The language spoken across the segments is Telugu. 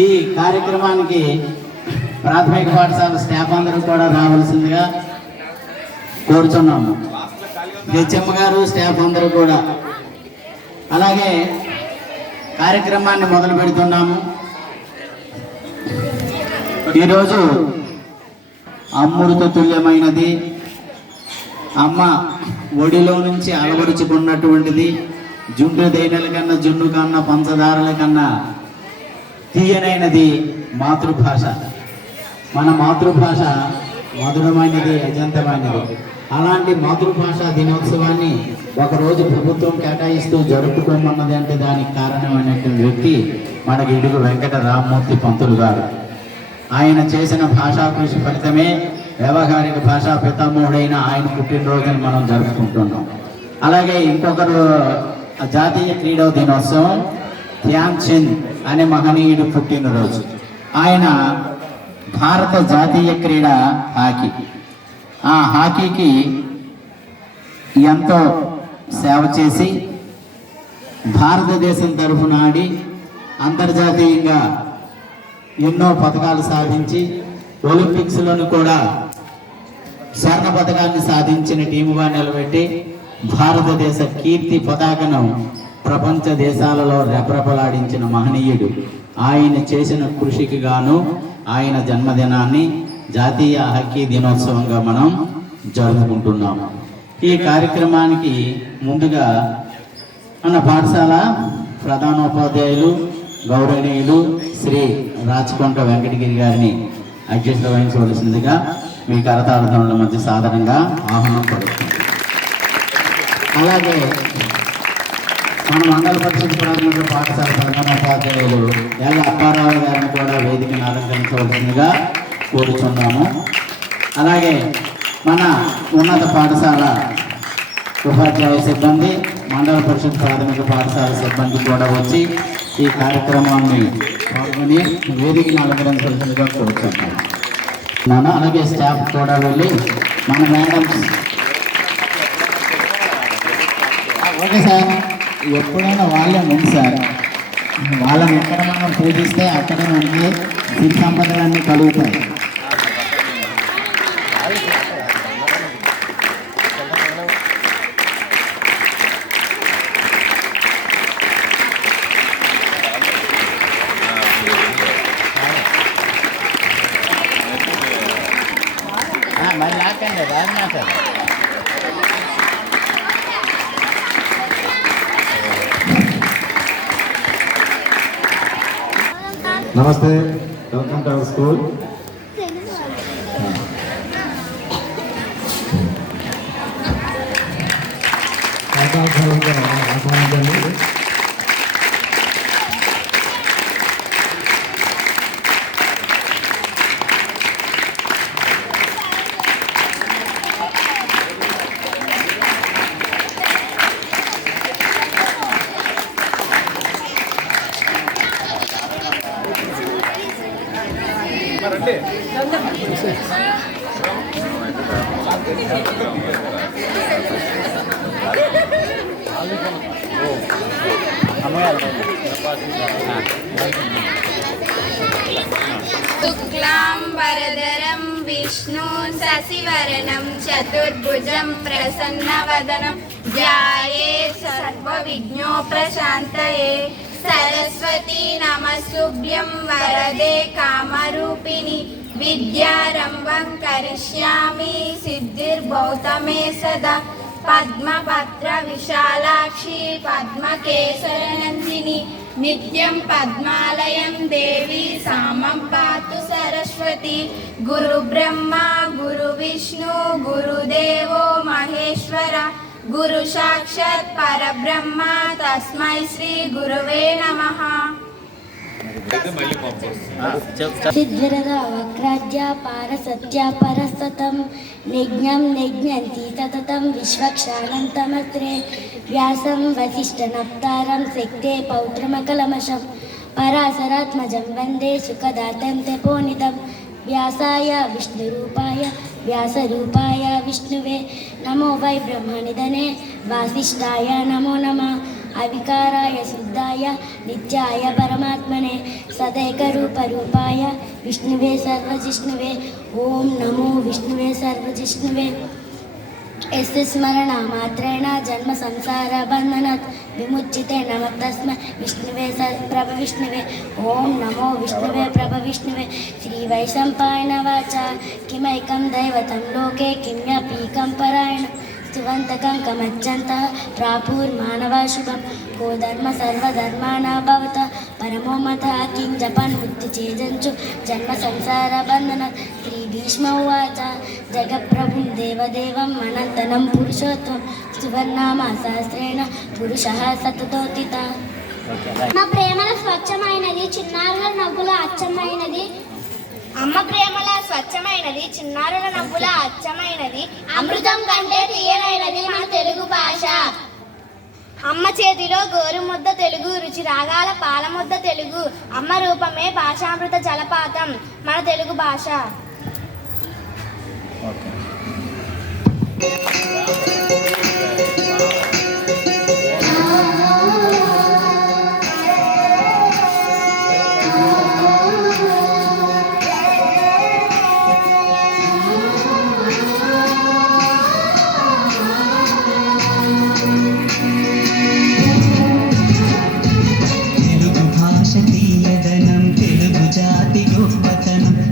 ఈ కార్యక్రమానికి ప్రాథమిక పాఠశాల స్టాఫ్ అందరూ కూడా రావాల్సిందిగా కోరుచున్నాము. హెచ్ఎం గారు, స్టాఫ్ అందరూ కూడా. అలాగే కార్యక్రమాన్ని మొదలు పెడుతున్నాము. ఈరోజు అమృత తుల్యమైనది, అమ్మ ఒడిలో నుంచి అలవరుచుకున్నటువంటిది, జుంటు దేనెల కన్నా, జున్ను కన్నా, పంచదారల కన్నా తీయనైనది మాతృభాష. మన మాతృభాష మధురమైనది, అజంతమైనది. అలాంటి మాతృభాష దినోత్సవాన్ని ఒకరోజు ప్రభుత్వం కేటాయిస్తూ జరుపుకోమన్నది అంటే దానికి కారణమైనటువంటి వ్యక్తి మన గిడుగు వెంకట రామ్మూర్తి పంతులు గారు. ఆయన చేసిన భాషా కృషి ఫలితమే వ్యవహారిక భాషా పితామహుడైన ఆయన పుట్టినరోజుని మనం జరుపుకుంటున్నాం. అలాగే ఇంకొకరు జాతీయ క్రీడా దినోత్సవం, ధ్యాన్ చంద్ అనే మహనీయుడు పుట్టినరోజు. ఆయన భారత జాతీయ క్రీడ హాకీ. ఆ హాకీకి ఎంతో సేవ చేసి భారతదేశం తరఫున ఆడి అంతర్జాతీయంగా ఎన్నో పథకాలు సాధించి ఒలింపిక్స్లోని కూడా స్వర్ణ పథకాన్ని సాధించిన టీముగా నిలబెట్టి భారతదేశ కీర్తి పతాకను ప్రపంచ దేశాలలో రెప్రపలాడించిన మహనీయుడు. ఆయన చేసిన కృషికి గాను ఆయన జన్మదినాన్ని జాతీయ హాకీ దినోత్సవంగా మనం జరుపుకుంటున్నాం. ఈ కార్యక్రమానికి ముందుగా మన పాఠశాల ప్రధానోపాధ్యాయులు గౌరవనీయులు శ్రీ రాచకొండ వెంకటగిరి గారిని అధ్యక్షత వహించవలసిందిగా మీ కరతాళ మధ్య సాధారణంగా ఆహ్వానం పడుతుంది. అలాగే మన మండల పరిషత్ ప్రాథమిక పాఠశాల ప్రధానోపాధ్యాయులు ఎల్ అప్పారావు గారిని కూడా వేదికను అలంకరించవలసిందిగా కోరుచున్నాము. అలాగే మన ఉన్నత పాఠశాల ఉపాధ్యాయ సిబ్బంది, మండల పరిషత్ ప్రాథమిక పాఠశాల సిబ్బంది కూడా వచ్చి ఈ కార్యక్రమాన్ని పాల్గొని వేదికను అలంకరించవలసిందిగా కోరుచున్నాము. అలాగే స్టాఫ్ కూడా వెళ్ళి మన మేడమ్స్. ఓకే సార్, ఎప్పుడైనా వాళ్ళే ముందు సార్. వాళ్ళని ఎక్కడ మనం పూజిస్తే అక్కడ మనకి సిరి సంపదలన్నీ కలుగుతాయి. మరి నాకండి రాజనా సార్. నమస్తే, వెల్కమ్ టు అవర్ స్కూల్. ఆహ్వానించండి. శుక్లాంబరధరం విష్ణు శశివర్ణం చతుర్భుజం ప్రసన్నవదనం ధ్యాయేత్ సర్వవిఘ్నోపశాంతయే. సరస్వతీ నమస్తుభ్యం వరదే కామరూపిణి విద్యారంభం కరిష్యామి సిద్ధిర్భవతు మే సదా. పద్మపత్ర విశాలాక్షి పద్మకేసరనందిని నిత్యం పద్మాలయం దేవి సామం పాతు సరస్వతి. గురు బ్రహ్మ గురు విష్ణు గురుదేవో మహేశ్వర గురు సాక్షాత్ పరబ్రహ్మ తస్మై శ్రీ గురువే నమః. సిద్ధిరద వక్రాజ్య పారసత్య పరసతం నిజ్ఞం నిజ్ఞంతి సతతం విశ్వక్షానంతమత్రే. వ్యాసం వసిష్ఠనప్తారం శక్తే పౌత్రమకలమశం పరాశరాత్మజం వందే సుఖదాతం తెపోనితం. వ్యాసాయ విష్ణురూపాయ వ్యాసరూపాయ విష్ణువే నమో వై బ్రహ్మనిధనే వాసిష్ఠాయ నమో నమః. అవికారాయ శుద్ధాయ నిత్యాయ పరమాత్మనే సదైకరూపరూపాయ విష్ణువే సర్వజిష్ణువే ఓం నమో విష్ణువే సర్వజిష్ణువే यस्य स्मरणमात्रेण जन्म संसार बन्धनात् विमुच्यते नमः तस्मै विष्णुवे प्रभविष्णुवे ॐ नमो विष्णुवे प्रभविष्णुवे श्रीवैशम्पायनवाचा किमैकं दैवतं लोके किम्यपीकं परायणं स्तुवन्तकं कमज्जन्तः प्रापुर्मानवा शुभं को धर्म सर्वधर्माणां भवतः परमो मतः किं जपन् बुद्धिचेजञ्चु जन्म संसार बन्धनात् श्रीभीष्म उवाच जगत्प्रभुं देवदेवम् अनन्तनं पुरुषोत्तमं सुवर्णामा सहस्रेण पुरुषः सततोत्थितः అమ్మ ప్రేమల స్వచ్ఛమైనది చిన్నారుల నవ్వుల అచ్చమైనది అమ్మ ప్రేమల స్వచ్ఛమైనది చిన్నారుల నవ్వుల అచ్చమైనది అమృతం కంటే తీయనైనది మన తెలుగు భాష అమ్మ చేతిలో గోరుముద్ద తెలుగు రుచి రాగాల పాలముద్ద తెలుగు అమ్మ రూపమే భాషామృత జలపాతం మన తెలుగు భాష.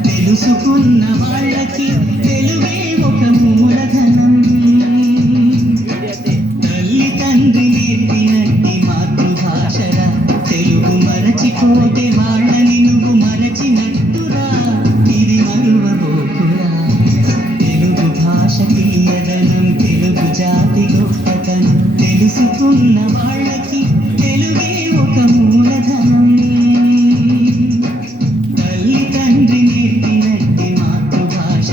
తెలుసుకున్న వాళ్ళకి తెలుగే ఒక మూలధనం. తల్లి తండ్రి నేర్పినట్టి మాతృభాషరా తెలుగు మరచిపోతే వాళ్ళని నువ్వు మరచినట్టురా ఇది మరువబోకురా. తెలుగు భాష తీయదనం తెలుగు జాతి గొప్పతనం తెలుసుకున్న వాళ్ళకి తెలుగే ఒక మూలధనం. తల్లి తండ్రి నేర్పినట్టి మాతృభాష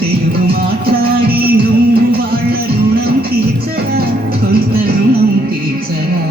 తెలుగు మాట్లాడి నువ్వు వాళ్ళ రుణం తీర్చరా కొంత రుణం తీర్చరా.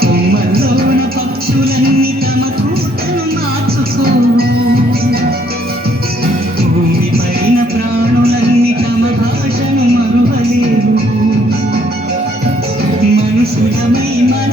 కొమ్మల్లోన పక్షులన్నీ తమ కూతను మార్చుకోవు, భూమి పైన ప్రాణులన్నీ తమ భాషను మరువలేవు. మనుషులమై మన